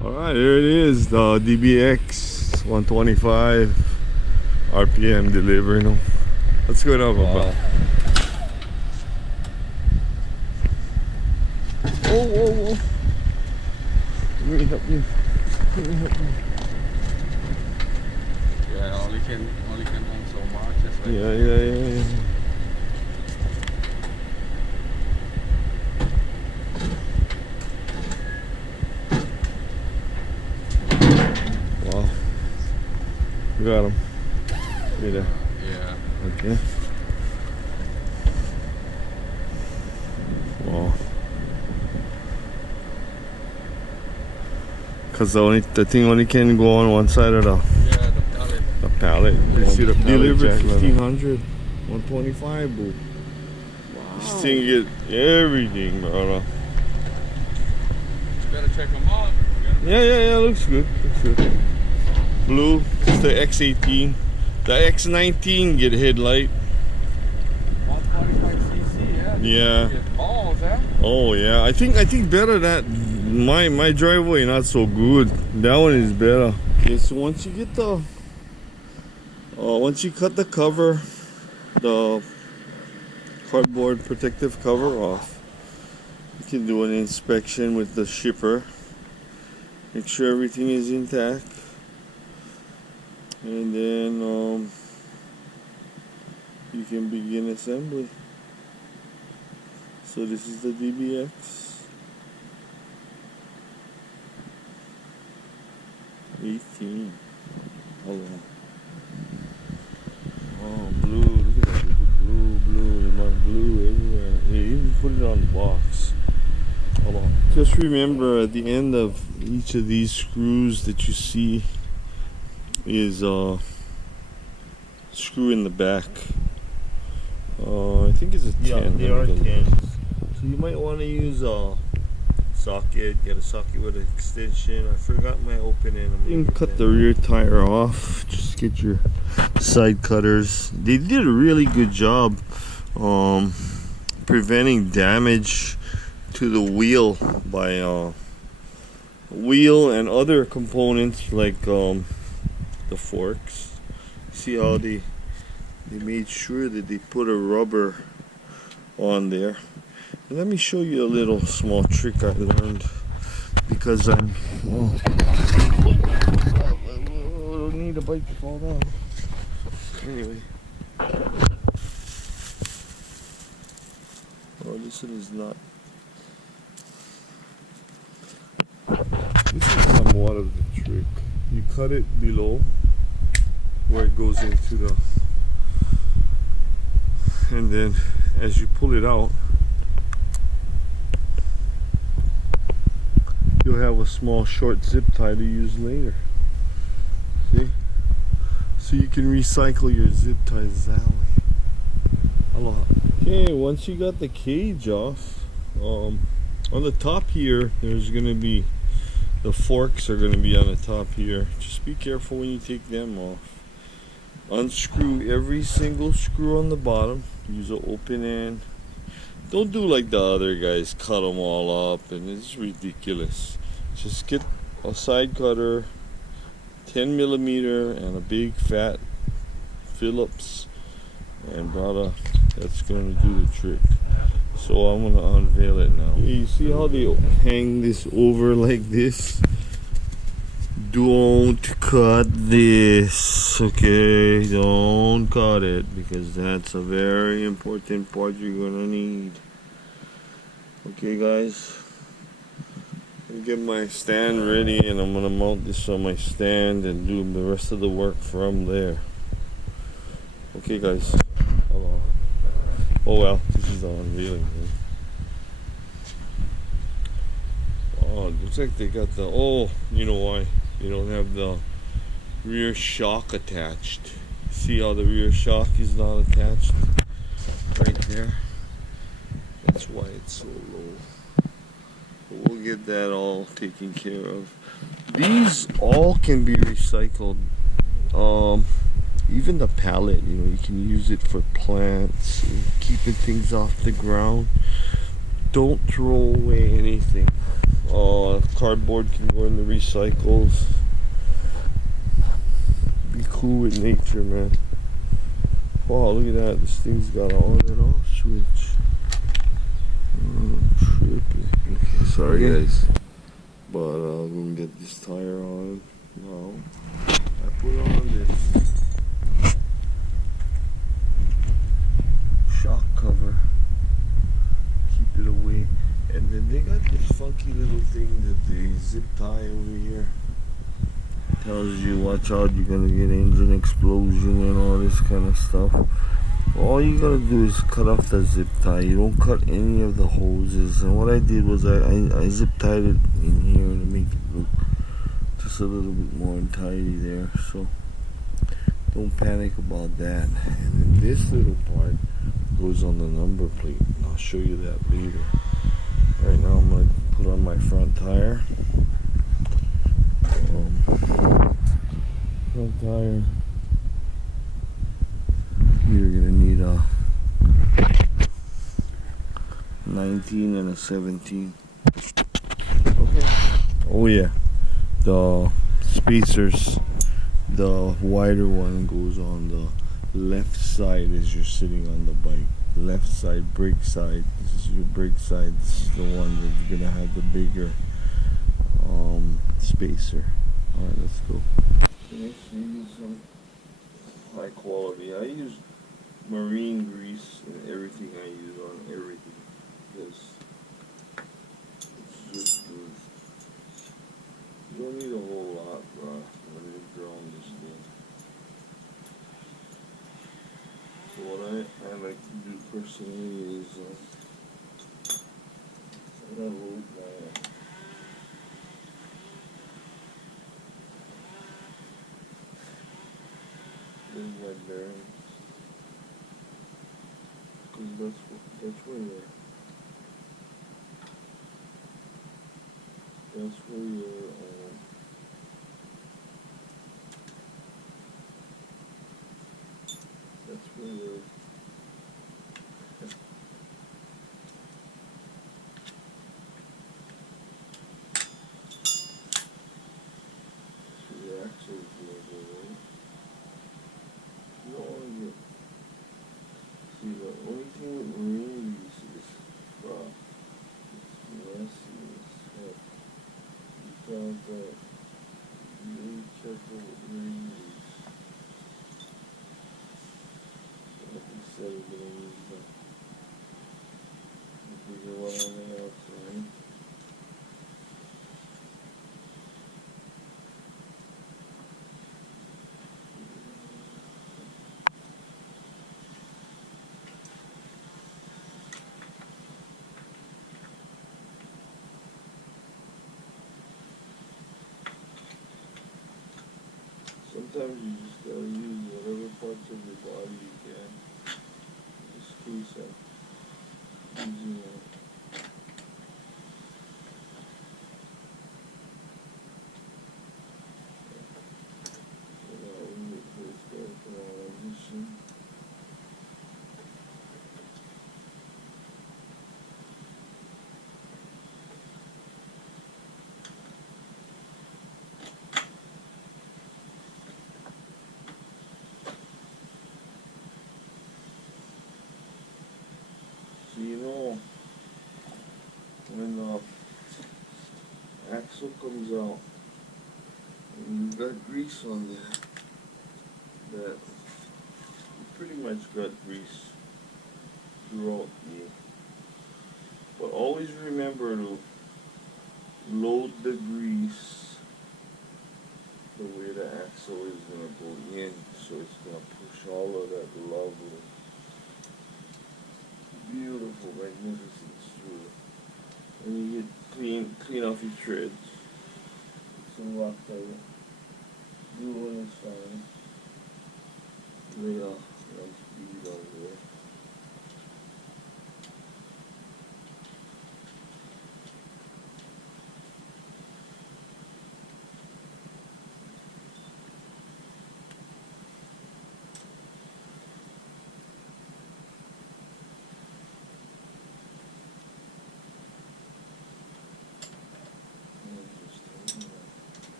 Alright, here it is, the DBX 125 RPM delivering them. What's going on, Papa? Whoa, whoa, whoa. Let me help you. Let me help you. Yeah, only can hold so much. That's right. Yeah. Wow. You got him. Right there. Yeah. Okay. Wow. Cause the thing only can go on one side of the Yeah, the pallet. pallet. You see the delivered jack, 1500, 125, boo. Wow. This thing get everything, brother. You better check them out. Yeah. Looks good. Blue. It's the X18. The X19 get headlight. 145cc, yeah. Yeah. Get balls, eh? Oh yeah. I think better that my driveway not so good. That one is better. Okay, so once you get the once you cut the cover, the cardboard protective cover off, you can do an inspection with the shipper. Make sure everything is intact. And then you can begin assembly. So this is the DBX 18. Hold on. Oh, blue. Look at that. They put blue. They mark blue everywhere. They even put it on the box. Hold on. Just remember, at the end of each of these screws that you see is screw in the back. I think it's a 10. Yeah, they are 10. So you might want to use a socket. Get a socket with an extension. I forgot my opening. You can cut the rear tire off. Just get your side cutters. They did a really good job preventing damage to the wheel by wheel and other components like the forks. See how they made sure that they put a rubber on there. And let me show you a little small trick I learned because I'm I don't need a bike to fall down. Anyway. Oh, this one is not. This is somewhat of the trick. You cut it below where it goes into the, and then as you pull it out, you'll have a small short zip tie to use later. See? So you can recycle your zip ties that way. Aloha. Okay, once you got the cage off, on the top here, there's gonna be, the forks are gonna be on the top here. Just be careful when you take them off. Unscrew every single screw on the bottom. Use an open end. Don't do like the other guys, cut them all up, and it's ridiculous. Just get a side cutter, 10mm, and a big fat Phillips, and brother, that's gonna do the trick. So I'm gonna unveil it now. You see how they hang this over like this? Don't cut this, okay? Don't cut it, because that's a very important part you're gonna need. Okay, guys, I'll get my stand ready, and I'm gonna mount this on my stand and do the rest of the work from there. Okay, guys. Hello. Oh well, this is the unveiling. Right? Oh, it looks like they got the. Oh, you know why? You don't have the rear shock attached. See how the rear shock is not attached? Right there. That's why it's so low. But we'll get that all taken care of. These all can be recycled. Even the pallet, you know, you can use it for plants, keeping things off the ground. Don't throw away anything. Cardboard can go in the recycles. Be cool with nature, man. Wow, look at that. This thing's got an on and off switch. Oh, trippy. Okay, sorry guys. But I'm gonna get this tire on now. I put on this shock cover. Keep it away. And then they got this funky little thing that they zip tie over here. Tells you watch out, you're gonna get engine explosion and all this kind of stuff. All you gotta do is cut off the zip tie. You don't cut any of the hoses. And what I did was I zip tied it in here to make it look just a little bit more untidy there. So don't panic about that. And then this little part goes on the number plate. And I'll show you that later. Right now I'm gonna put on my front tire. Front tire. You're gonna need a 19 and a 17. Okay. Oh yeah, the spacers, the wider one goes on the left side as you're sitting on the bike. Left side, brake side. This is your brake side. This is the one that you're gonna have the bigger spacer. All right, let's go. Can I show you some high quality? I use marine grease in everything I use on everything. Because it's just good. You don't need a whole lot, bro, when you're growing this thing. So what I like to do personally is I load my bearings. Because that's where your that's where your axles will go, right? You don't want to get. See, the only thing with marine grease is it's messy as heck. You gotta be really careful with marine grease. Like I said, we're gonna use the bigger one on the outside. Sometimes you just gotta use whatever parts of your body you can. Just case I'm using so now we wait for this guy to come out of ignition. So you know, when the axle comes out, and you've got grease on there, that you pretty much got grease throughout the. But always remember to load the grease the way the axle is going to go in, so it's going to push all of that lovely, beautiful, magnificent through. And you get clean off your treads. Some Loctite. Glue one is fine. Lay off nice bead on there.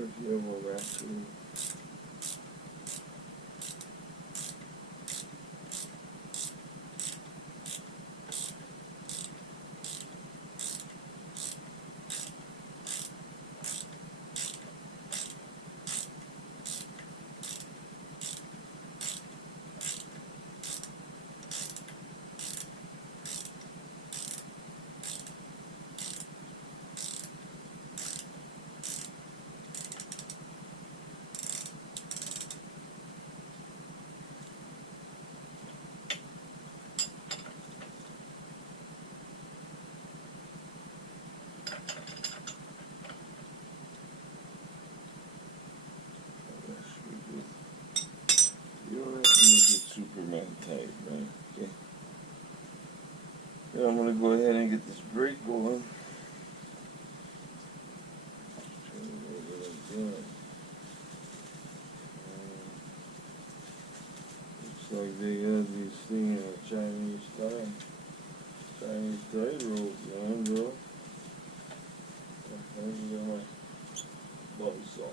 sure if you have one actually. You don't have to make it Superman tight, right? Okay. Then I'm gonna go ahead and get this brake going. Turn it over like that. Looks like they got these things in a Chinese style. Chinese tightrope, man, bro. I got my button saw.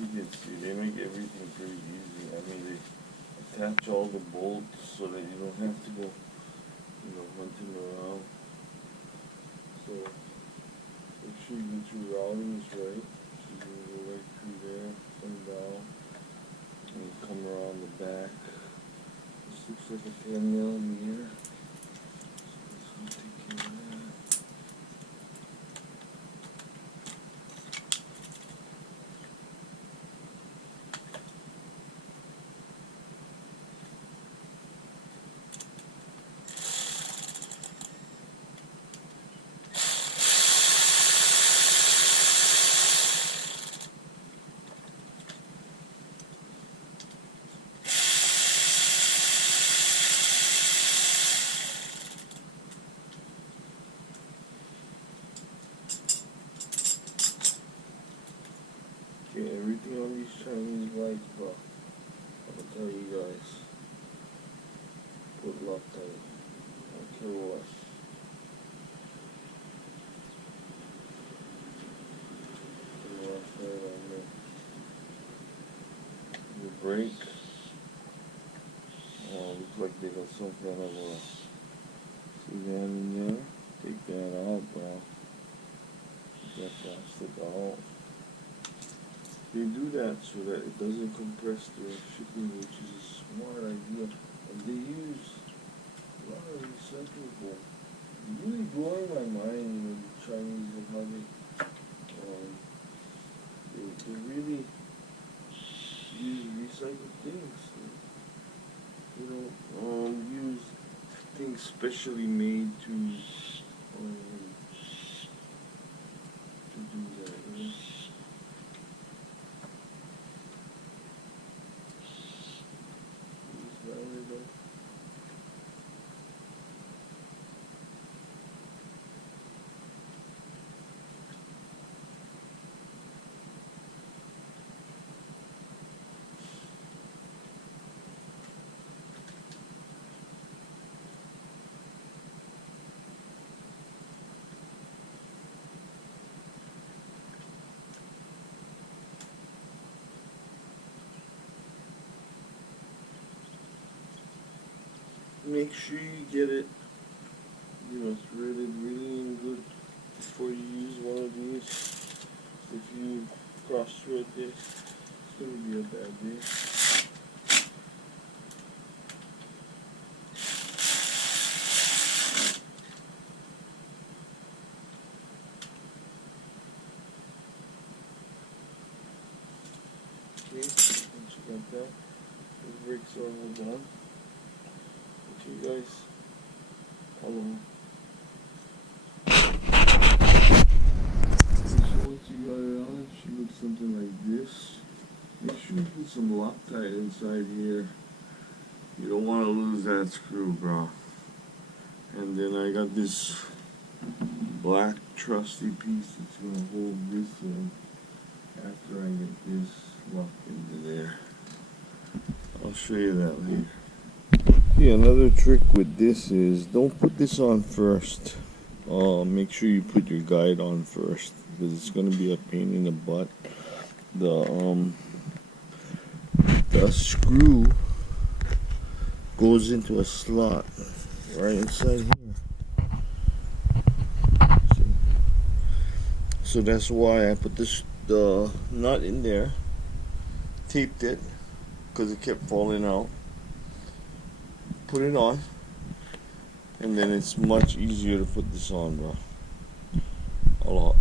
You can see they make everything pretty easy. I mean, they attach all the bolts so that you don't have to go, hunting around. So make sure you get your routings right. So you can go right through there, come down, and come around the back. This looks like a 10mm. So let's take care of that. Okay, everything on these Chinese lights, bro. I'm gonna tell you guys. Put Loctite. I don't care what. Put Loctite on there. The brake. Looks like they got some kind of a. See that in there? Take that out, bro. Take that plastic out. They do that so that it doesn't compress the shipping, which is a smart idea. And they use a lot of recyclable. It really blowing my mind, the Chinese and how they really use recycled things. They don't use things specially made to do that. Make sure you get it, threaded really in good before you use one of these. If you cross thread this, it's going to be a bad day. Okay, once you got that, the brakes are all done. You guys, aloha. So once you got it on, it should look something like this. put some Loctite inside here. You don't want to lose that screw, bro. And then I got this black trusty piece that's gonna hold this in after I get this locked into there. I'll show you that later. Okay, another trick with this is don't put this on first. Make sure you put your guide on first because it's gonna be a pain in the butt. The screw goes into a slot right inside here. See? So that's why I put the nut in there, taped it because it kept falling out. Put it on, and then it's much easier to put this on, bro. Aloha.